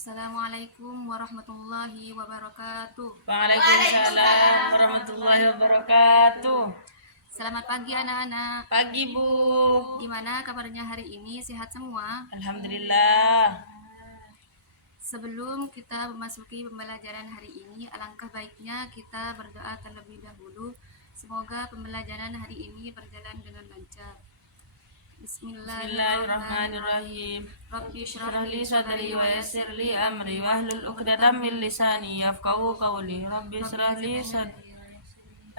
Assalamualaikum warahmatullahi wabarakatuh. Waalaikumsalam warahmatullahi wabarakatuh. Selamat pagi anak-anak. Pagi Bu. Gimana kabarnya hari ini? Sehat semua? Alhamdulillah. Sebelum kita memasuki pembelajaran hari ini, alangkah baiknya kita berdoa terlebih dahulu. Semoga pembelajaran hari ini berjalan dengan lancar. Bismillahirrahmanirrahim. Rabbi syrah li sadri wa yassir li amri wahlul 'uqdatam min lisani yafqahu qawli. Rabbi syrah li sadri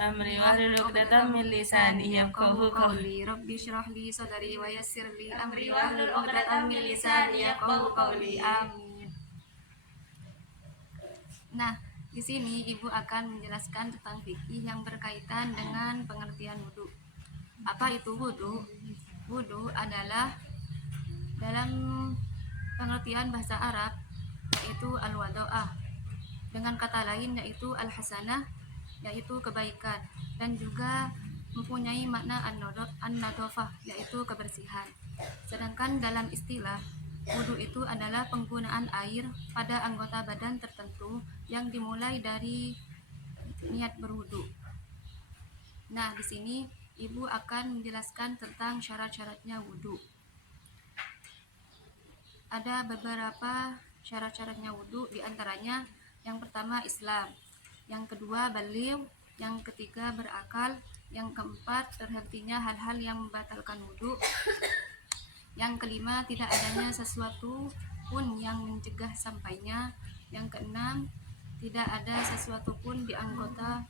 amri wahlul 'uqdatam min lisani yafqahu qawli. Rabbi syrah li sadri wa yassir li amri wahlul 'uqdatam min lisani yafqahu qawli. Amin. Nah, di sini Ibu akan menjelaskan tentang fikih yang berkaitan dengan pengertian wudu. Apa itu wudu? Wudu adalah dalam pengertian bahasa Arab yaitu al-wado'ah, dengan kata lain yaitu al-hasanah, yaitu kebaikan, dan juga mempunyai makna an-nadhafah, yaitu kebersihan. Sedangkan dalam istilah, wudu itu adalah penggunaan air pada anggota badan tertentu yang dimulai dari niat berwudu. Nah, di sini Ibu akan menjelaskan tentang syarat-syaratnya wudu. Ada beberapa syarat-syaratnya wudu, diantaranya yang pertama Islam, yang kedua baligh, yang ketiga berakal, yang keempat terhentinya hal-hal yang membatalkan wudu, yang kelima tidak adanya sesuatu pun yang mencegah sampainya, yang keenam tidak ada sesuatu pun di anggota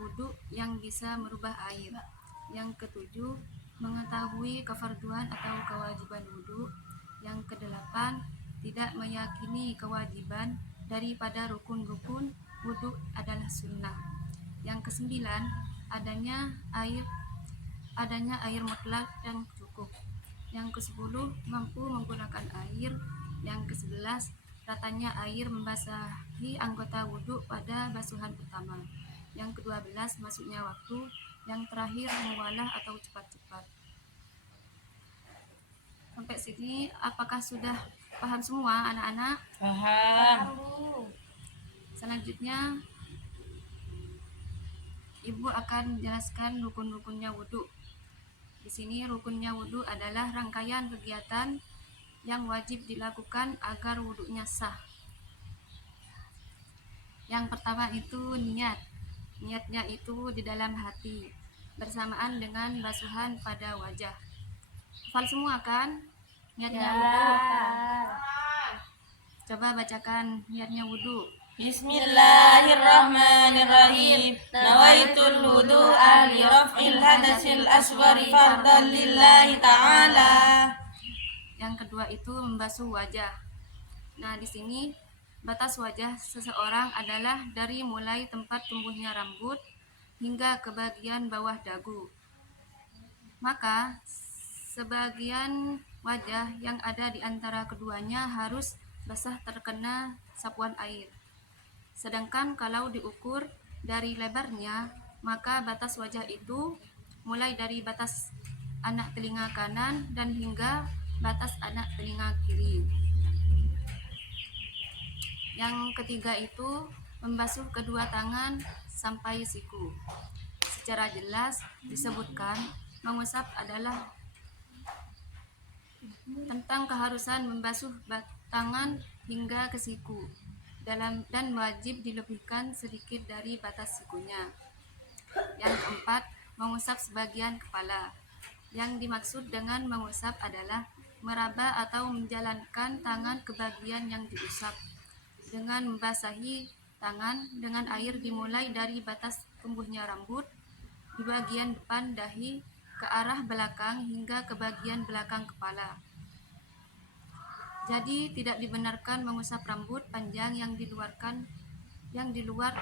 wudu yang bisa merubah air, yang ketujuh mengetahui kefarduan atau kewajiban wudu, yang kedelapan tidak meyakini kewajiban daripada rukun-rukun wudu adalah sunnah, yang kesembilan adanya air mutlak yang cukup, yang kesepuluh mampu menggunakan air, yang kesebelas ratanya air membasahi anggota wudu pada basuhan pertama, yang kedua belas masuknya waktu, yang terakhir muwalah atau cepat-cepat. Sampai sini apakah sudah paham semua anak-anak? Paham. Selanjutnya Ibu akan menjelaskan rukun-rukunnya wudu. Di sini rukunnya wudu adalah rangkaian kegiatan yang wajib dilakukan agar wudunya sah. Yang pertama itu niat. Niatnya itu di dalam hati bersamaan dengan basuhan pada wajah. Hafal semua kan niatnya wudu? Coba bacakan niatnya wudu. Bismillahirrahmanirrahim. Nawaitul wudu'a li raf'il hadasil asghari fardan lillahi ta'ala. Yang kedua itu membasuh wajah. Nah, di sini batas wajah seseorang adalah dari mulai tempat tumbuhnya rambut hingga ke bagian bawah dagu. Maka sebagian wajah yang ada di antara keduanya harus basah terkena sapuan air. Sedangkan kalau diukur dari lebarnya, maka batas wajah itu mulai dari batas anak telinga kanan dan hingga batas anak telinga kiri. Yang ketiga itu membasuh kedua tangan sampai siku. Secara jelas disebutkan mengusap adalah tentang keharusan membasuh tangan hingga ke siku dan wajib dilebihkan sedikit dari batas sikunya. Yang keempat, mengusap sebagian kepala. Yang dimaksud dengan mengusap adalah meraba atau menjalankan tangan ke bagian yang diusap dengan membasahi tangan dengan air dimulai dari batas tumbuhnya rambut di bagian depan dahi ke arah belakang hingga ke bagian belakang kepala. Jadi tidak dibenarkan mengusap rambut panjang yang di luar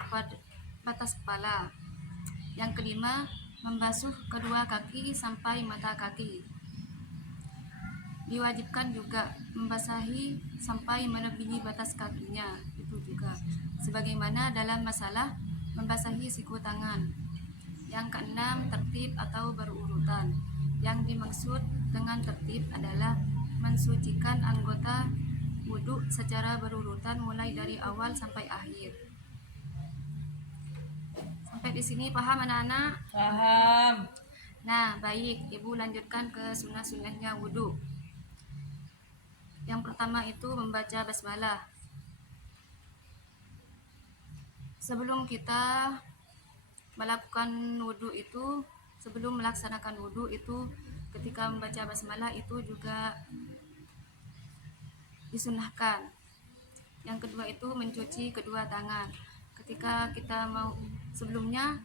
batas kepala. Yang kelima, membasuh kedua kaki sampai mata kaki. Diwajibkan juga membasahi sampai melebihi batas kakinya, itu juga sebagaimana dalam masalah membasahi siku tangan. Yang keenam, tertib atau berurutan. Yang dimaksud dengan tertib adalah mensucikan anggota wudu secara berurutan mulai dari awal sampai akhir. Sampai di sini paham anak-anak? Paham. Nah, baik, Ibu lanjutkan ke sunnah-sunnahnya wudhu. Yang pertama itu membaca basmalah. Sebelum kita melakukan wudhu itu, sebelum melaksanakan wudhu itu, ketika membaca basmalah itu juga disunahkan. Yang kedua itu mencuci kedua tangan. Ketika kita mau sebelumnya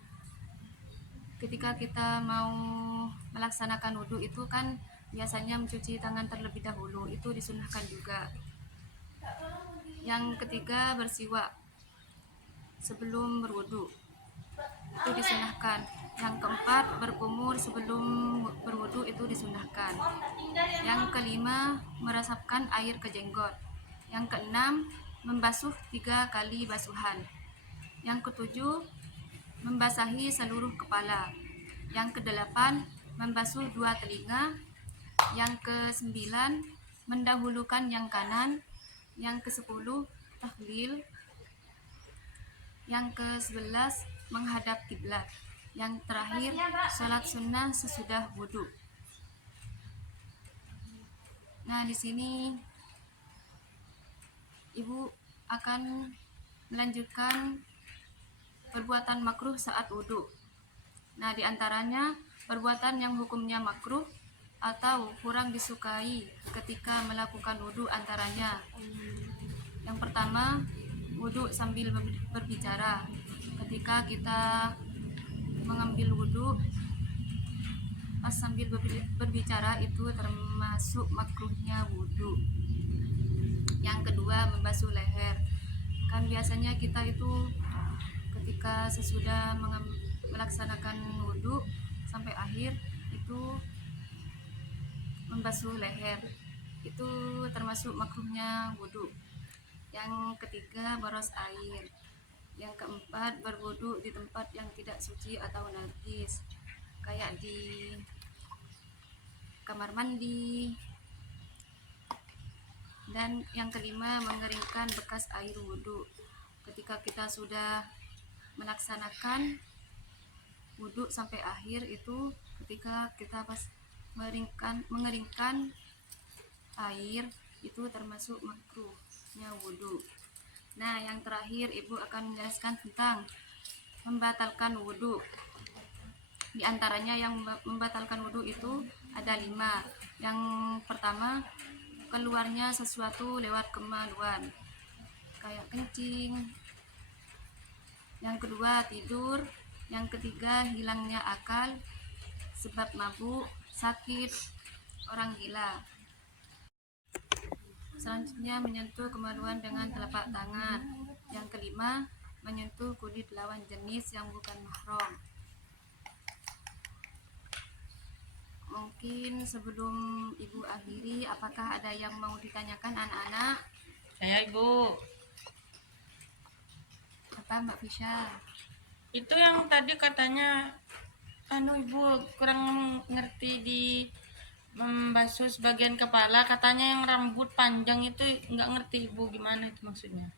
ketika kita mau melaksanakan wudhu itu kan biasanya mencuci tangan terlebih dahulu, itu disunahkan juga. Yang ketiga bersiwak sebelum berwudhu, itu disunahkan. Yang keempat berkumur sebelum berwudhu, itu disunahkan. Yang kelima meresapkan air ke jenggot. Yang keenam membasuh 3 kali basuhan. Yang ketujuh membasahi seluruh kepala. Yang kedelapan membasuh 2 telinga. Yang kesembilan mendahulukan yang kanan. Yang ke-10 tahlil. Yang ke-11 menghadap kiblat. Yang terakhir sholat sunnah sesudah wudhu. Nah, di sini Ibu akan melanjutkan perbuatan makruh saat wudhu. Nah, diantaranya perbuatan yang hukumnya makruh atau kurang disukai ketika melakukan wudhu antaranya. Yang pertama, wudhu sambil berbicara. Ketika kita mengambil wudhu pas sambil berbicara itu termasuk makruhnya wudhu. Yang kedua, membasuh leher. Kan biasanya kita itu ketika sesudah melaksanakan wudhu sampai akhir itu membasuh leher, itu termasuk makruhnya wudhu. Yang ketiga, boros air. Yang keempat, berwudhu di tempat yang tidak suci atau najis, kayak di kamar mandi. Dan yang kelima, mengeringkan bekas air wudhu. Ketika kita sudah melaksanakan wudhu sampai akhir itu, ketika kita pas mengeringkan air itu termasuk makruhnya wudhu. Nah, yang terakhir Ibu akan menjelaskan tentang membatalkan wudhu. Di antaranya yang membatalkan wudhu itu ada 5. Yang pertama, keluarnya sesuatu lewat kemaluan, kayak kencing. Yang kedua, tidur. Yang ketiga, hilangnya akal sebab mabuk, sakit, orang gila. Selanjutnya, menyentuh kemaluan dengan telapak tangan. Yang kelima, menyentuh kulit lawan jenis yang bukan mahram. Mungkin sebelum Ibu akhiri, apakah ada yang mau ditanyakan anak-anak? Saya Ibu. Apa Mbak Fisya? Itu yang tadi katanya Ibu kurang ngerti di membasuh sebagian kepala, katanya yang rambut panjang itu nggak ngerti Ibu, gimana itu maksudnya?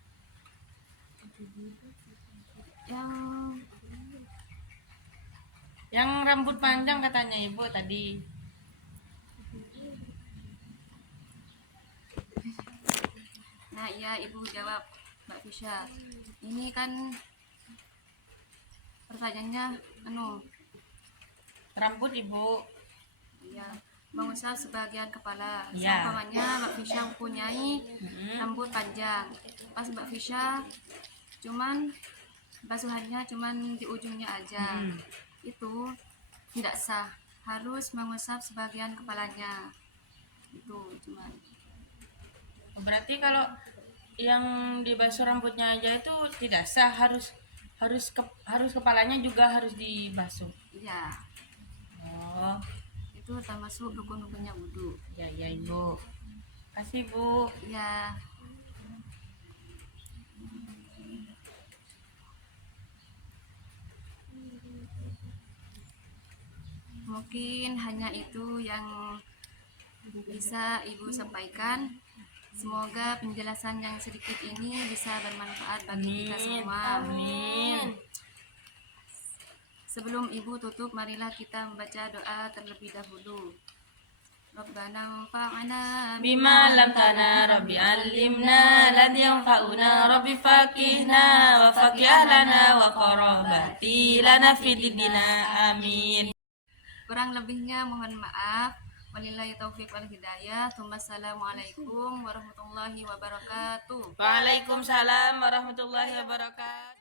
Yang rambut panjang katanya Ibu tadi. Nah, iya Ibu jawab Mbak Fisya. Ini kan pertanyaannya Rambut Ibu. ya, mengusap sebagian kepala. Ya. Seumpamanya Mbak Fisya mempunyai rambut panjang. Pas Mbak Fisya cuman basuhannya cuman di ujungnya aja. Itu tidak sah. Harus mengusap sebagian kepalanya. Itu cuman. Berarti kalau yang dibasuh rambutnya aja itu tidak sah, harus kepalanya juga harus dibasuh. Iya, Oh, itu termasuk rukun-rukunnya wudhu. ya ya Ibu. Kasih Bu. Ya, mungkin hanya itu yang bisa Ibu sampaikan. Semoga penjelasan yang sedikit ini bisa bermanfaat bagi kita semua. Amin. Sebelum Ibu tutup, marilah kita membaca doa terlebih dahulu. Rabbana anfa'na Bima lam tana Rabbi alimna lan yanfa'una Rabbi faqihna wa faqih lana wa qarabati lana fid dinina. Amin. Kurang lebihnya mohon maaf. Wabillahi taufiq wal hidayah. Wassalamualaikum warahmatullahi wabarakatuh. Waalaikumsalam warahmatullahi wabarakatuh.